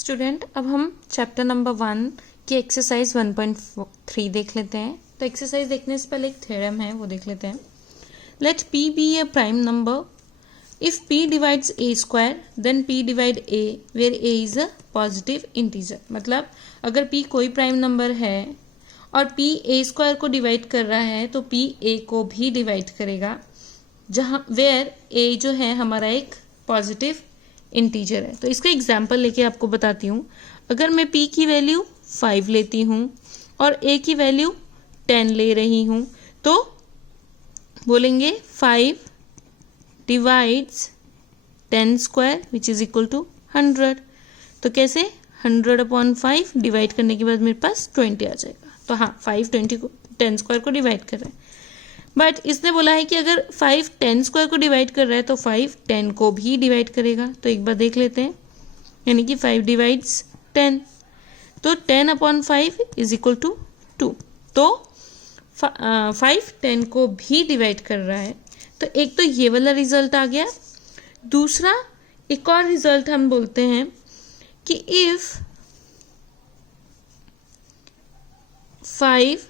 Student, अब हम chapter number 1 की एक्सरसाइज 1.3 देख लेते हैं। तो एक्सरसाइज देखने से पहले एक थ्योरम है, वो देख लेते हैं। Let p be a prime number if p divides a square then p divide a where a is a positive integer. मतलब अगर p कोई प्राइम नंबर है और p a स्क्वायर को डिवाइड कर रहा है तो p a को भी डिवाइड करेगा, जहाँ वेयर a जो है हमारा एक पॉजिटिव इंटीजर है। तो इसका एग्जाम्पल लेके आपको बताती हूँ। अगर मैं p की वैल्यू 5 लेती हूँ और a की वैल्यू 10 ले रही हूँ तो बोलेंगे 5 divides 10 square which is equal to 100। तो कैसे 100/5 डिवाइड करने के बाद मेरे पास 20 आ जाएगा। तो हाँ, 5 10 स्क्वायर को डिवाइड कर रहे हैं, बट इसने बोला है कि अगर 5 10 स्क्वायर को डिवाइड कर रहा है तो 5 10 को भी डिवाइड करेगा। तो एक बार देख लेते हैं, यानी कि 5 डिवाइड्स 10, तो 10/5 इज इक्वल टू 2। तो 5 10 को भी डिवाइड कर रहा है। तो एक तो ये वाला रिजल्ट आ गया। दूसरा एक और रिजल्ट हम बोलते हैं कि इफ 5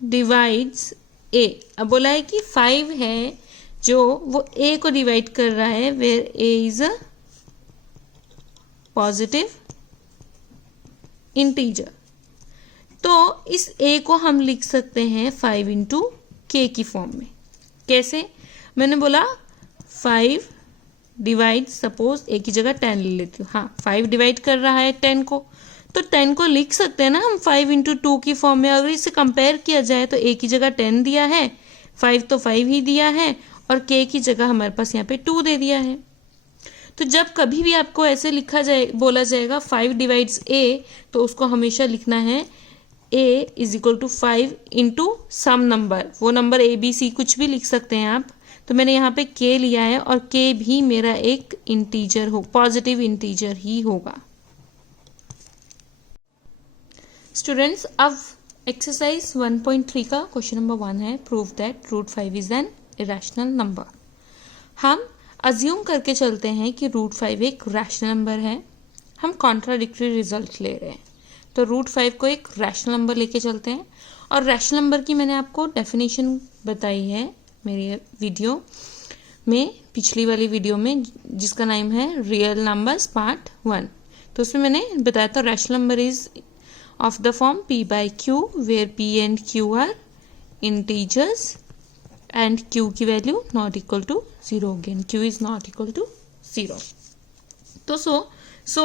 डिवाइड्स a, अब बोला है कि 5 है जो वो a को डिवाइड कर रहा है where a is a positive integer. तो इस a को हम लिख सकते हैं 5 इंटू k की फॉर्म में। कैसे? मैंने बोला 5 डिवाइड, सपोज a की जगह 10 ले लेती हूँ। हाँ, 5 डिवाइड कर रहा है 10 को, तो 10 को लिख सकते हैं ना हम 5 इंटू 2 की फॉर्म में। अगर इसे कंपेयर किया जाए तो a की जगह 10 दिया है, 5 तो 5 ही दिया है, और k की जगह हमारे पास यहाँ पे 2 दे दिया है। तो जब कभी भी आपको ऐसे लिखा जाए, बोला जाएगा 5 डिवाइड्स a, तो उसको हमेशा लिखना है a is equal to 5 into some number. वो नंबर a b c कुछ भी लिख सकते हैं आप। तो मैंने यहाँ पे k लिया है और k भी मेरा एक इंटीजर हो, पॉजिटिव इंटीजर ही होगा। स्टूडेंट्स, अब एक्सरसाइज 1.3 का क्वेश्चन नंबर 1 है, prove that √5 is an irrational number. हम अज्यूम करके चलते हैं कि √5 एक रैशनल नंबर है। हम कॉन्ट्राडिक्टरी रिजल्ट ले रहे हैं, तो √5 को एक रैशनल नंबर लेके चलते हैं। और रैशनल नंबर की मैंने आपको डेफिनेशन बताई है मेरी वीडियो में, पिछली वाली वीडियो में, जिसका नाम है रियल नंबर्स पार्ट 1। तो उसमें मैंने बताया था rational number is of the form p by q where p and q are integers and q की value not equal to 0 again, q is not equal to 0. तो so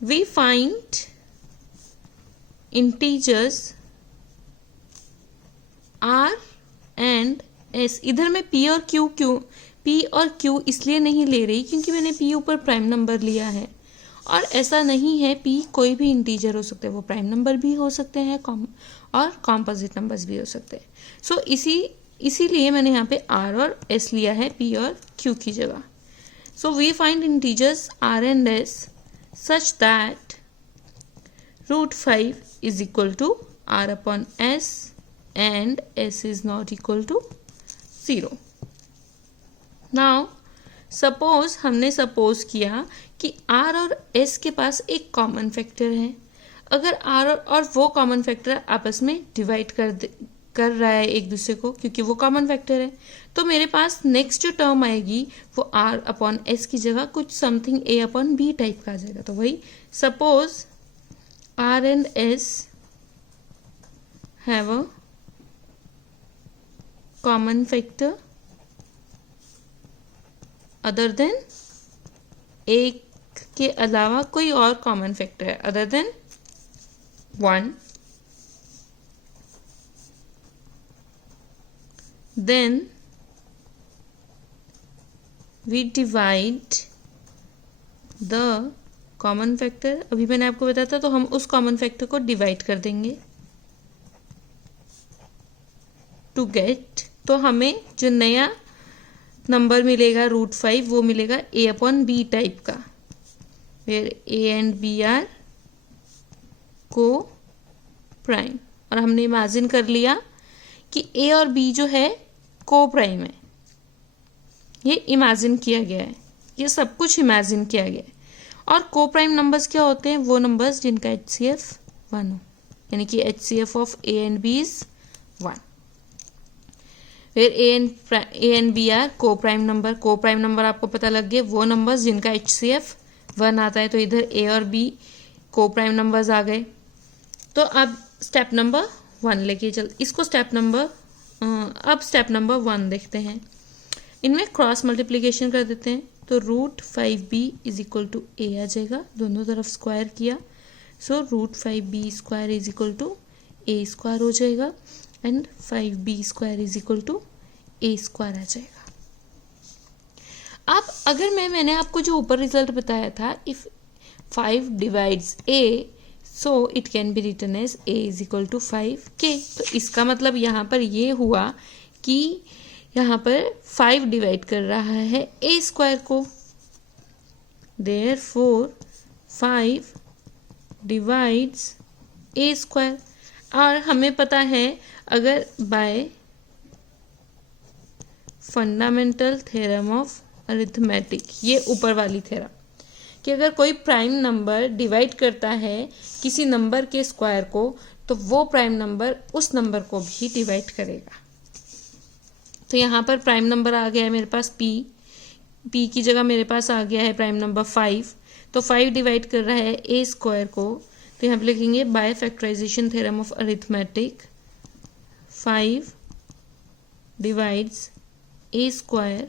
we find integers r and s। इधर मैं p और p और q इसलिए नहीं ले रही क्योंकि मैंने p ऊपर प्राइम नंबर लिया है, और ऐसा नहीं है p कोई भी इंटीजर हो सकते हैं, वो प्राइम नंबर भी हो सकते हैं और कॉम्पोजिट नंबर्स भी हो सकते हैं। सो इसीलिए मैंने यहाँ पे r और s लिया है p और q की जगह। So we find integers r and s such that √5 is equal to r/s and s is not equal to 0। Now suppose हमने सपोज किया कि r और s के पास एक कॉमन फैक्टर है। अगर r और वो कॉमन फैक्टर आपस में डिवाइड कर रहा है एक दूसरे को, क्योंकि वो कॉमन फैक्टर है, तो मेरे पास नेक्स्ट जो टर्म आएगी वो r/s की जगह कुछ समथिंग a/b टाइप का आ जाएगा। तो वही suppose r and s have a common factor other than, एक के अलावा कोई और कॉमन फैक्टर है other than 1, then we divide the common factor. अभी मैंने आपको बताया था, तो हम उस कॉमन फैक्टर को डिवाइड कर देंगे टू गेट, तो हमें जो नया नंबर मिलेगा √5 वो मिलेगा a/b टाइप का, where a and b are coprime. और हमने इमेजिन कर लिया कि a और b जो है को प्राइम है, ये इमेजिन किया गया है। ये सब कुछ इमेजिन किया गया है। और को प्राइम नंबर्स क्या होते हैं? वो नंबर्स जिनका HCF 1 हो, यानी कि HCF of A and B is 1, फिर A and B आर को प्राइम नंबर। को प्राइम नंबर आपको पता लग गया, वो नंबर्स जिनका HCF 1 आता है। तो इधर A और B को प्राइम नंबर्स आ गए। तो अब स्टेप नंबर 1 लेके चल, इसको स्टेप नंबर 1 देखते हैं। इनमें क्रॉस मल्टीप्लीकेशन कर देते हैं, तो √5b is equal to a आ जाएगा, दोनों तरफ स्क्वायर किया, so √5b square is equal to a square हो जाएगा, and 5b square is equal to a square आ जाएगा। अब अगर मैंने आपको जो ऊपर रिजल्ट बताया था, if 5 divides a, so it can be written as a is equal to 5k। तो इसका मतलब यहाँ पर ये हुआ कि यहाँ पर 5 डिवाइड कर रहा है a स्क्वायर को, देयरफॉर 5 डिवाइड्स a स्क्वायर। और हमें पता है, अगर bye fundamental theorem of arithmetic, ये ऊपर वाली थ्योरम, कि अगर कोई प्राइम नंबर डिवाइड करता है किसी नंबर के स्क्वायर को, तो वो प्राइम नंबर उस नंबर को भी डिवाइड करेगा। तो यहाँ पर प्राइम नंबर आ गया है मेरे पास p की जगह मेरे पास आ गया है प्राइम नंबर 5। तो 5 डिवाइड कर रहा है a स्क्वायर को, तो यहाँ पे लिखेंगे by factorization theorem of arithmetic 5 divides a square,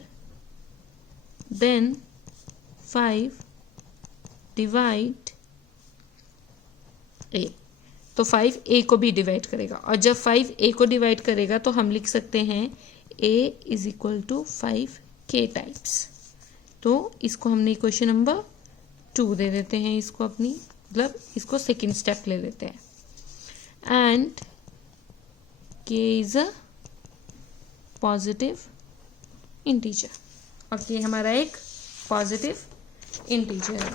then 5 divide a। तो 5 a को भी डिवाइड करेगा, और जब 5 a को डिवाइड करेगा तो हम लिख सकते हैं a is equal to 5k types. तो इसको हमने क्वेश्चन नंबर 2 दे देते हैं, इसको अपनी मतलब इसको सेकंड स्टेप ले लेते हैं, and k is a positive integer, और k हमारा एक पॉजिटिव इंटीजर है।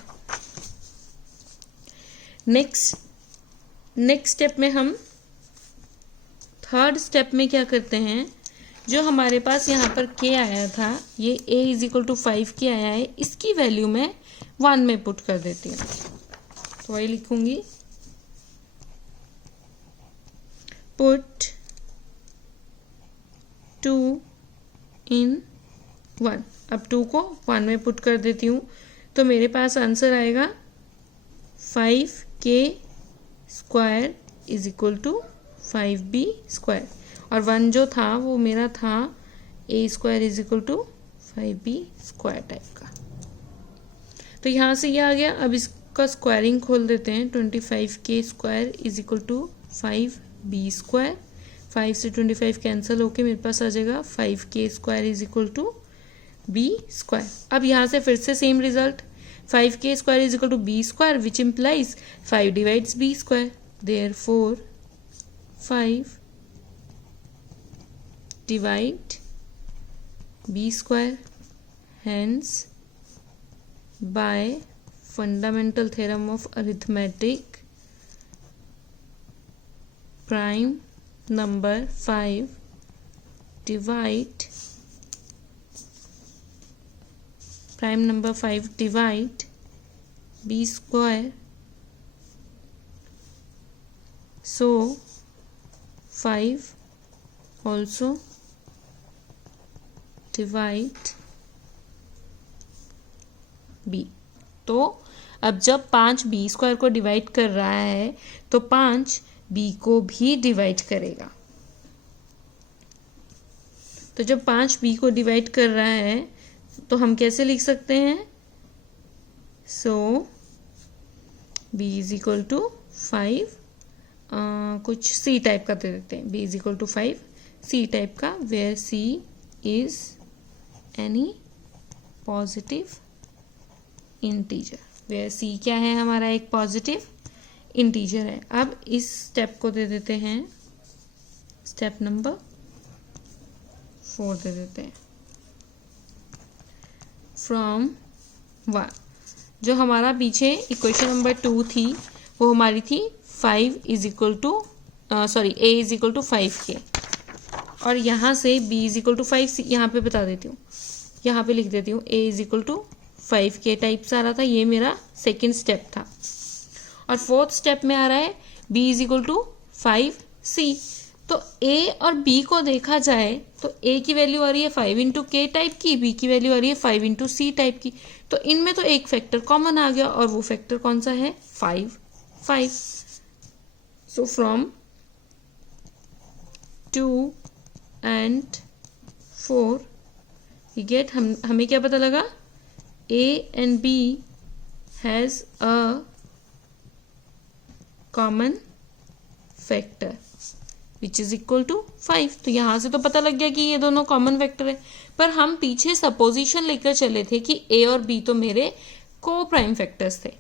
नेक्स्ट स्टेप में हम थर्ड स्टेप में क्या करते हैं, जो हमारे पास यहाँ पर k आया था, ये a is equal to 5k आया है, इसकी वैल्यू मैं 1 में पुट कर देती हूँ। तो वही लिखूंगी, पुट 2 in 1। अब 2 को 1 में पुट कर देती हूँ, तो मेरे पास आंसर आएगा 5k square is equal to 5b square, और 1 जो था वो मेरा था a square is equal to 5b square type का। तो यहाँ से ये आ गया। अब इसका स्क्वायरिंग खोल देते हैं, 25k square is equal to 5b square, 5 से 25 कैंसिल होके मेरे पास आ जाएगा 5k square is equal to b square. अब यहाँ से फिर से same result, 5k square is equal to b square, which implies 5 divides b square, therefore 5 divide b square, hence by fundamental theorem of arithmetic prime number 5 divide b square, so 5 also divide b। तो अब जब 5 b square को divide कर रहा है तो 5 b को भी डिवाइड करेगा। तो जब 5 b को डिवाइड कर रहा है तो हम कैसे लिख सकते हैं, so b is equal to 5, कुछ c टाइप का दे देते हैं, b is equal to 5 c type का, where c is any positive integer, where c क्या है, हमारा एक पॉजिटिव इंटीजर है। अब इस स्टेप को दे देते हैं स्टेप नंबर 4 दे देते हैं, फ्रॉम 1। जो हमारा पीछे इक्वेशन नंबर 2 थी वो हमारी थी 5 is equal to a is equal to 5k, और यहाँ से b इज इक्वल टू 5, यहाँ पे बता देती हूँ, यहाँ पे लिख देती हूँ a इज इक्वल टू 5 के टाइप से आ रहा था, ये मेरा सेकेंड स्टेप था। और फोर्थ स्टेप में आ रहा है b is equal to 5c। तो a और b को देखा जाए तो a की वैल्यू आ रही है 5 इंटू के टाइप की, b की वैल्यू आ रही है 5 इंटू सी टाइप की। तो इनमें तो एक फैक्टर कॉमन आ गया, और वो फैक्टर कौन सा है? 5। So from 2 and 4 we get, हमें क्या पता लगा? a and b has a common factor which is equal to 5। तो यहां से तो पता लग गया कि ये दोनों कॉमन फैक्टर है, पर हम पीछे सपोजिशन लेकर चले थे कि a और b तो मेरे को प्राइम फैक्टर्स थे।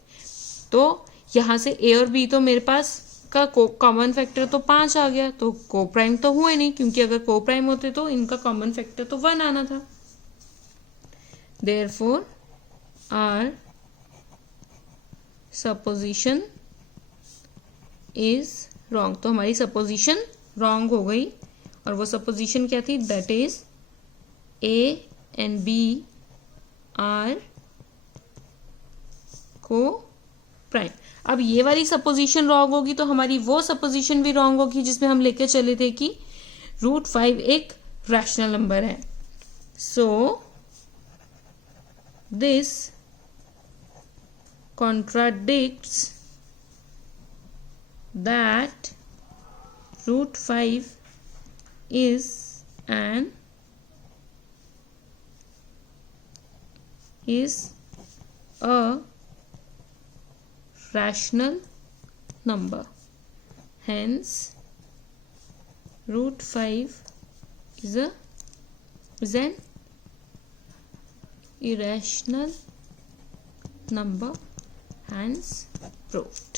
तो यहां से a और b तो मेरे पास का कॉमन फैक्टर तो 5 आ गया, तो को प्राइम तो हुए नहीं, क्योंकि अगर को प्राइम होते तो इनका कॉमन फैक्टर तो 1 आना था। Therefore our supposition is wrong. तो हमारी सपोजिशन रॉन्ग हो गई, और वो सपोजिशन क्या थी? That is a and b are coprime. अब ये वाली सपोजिशन रॉन्ग होगी तो हमारी वो सपोजिशन भी रॉन्ग होगी जिसमें हम लेके चले थे कि √5 एक रैशनल नंबर है। So this contradicts that √5 is a rational number. Hence √5 is an irrational number, hence proved.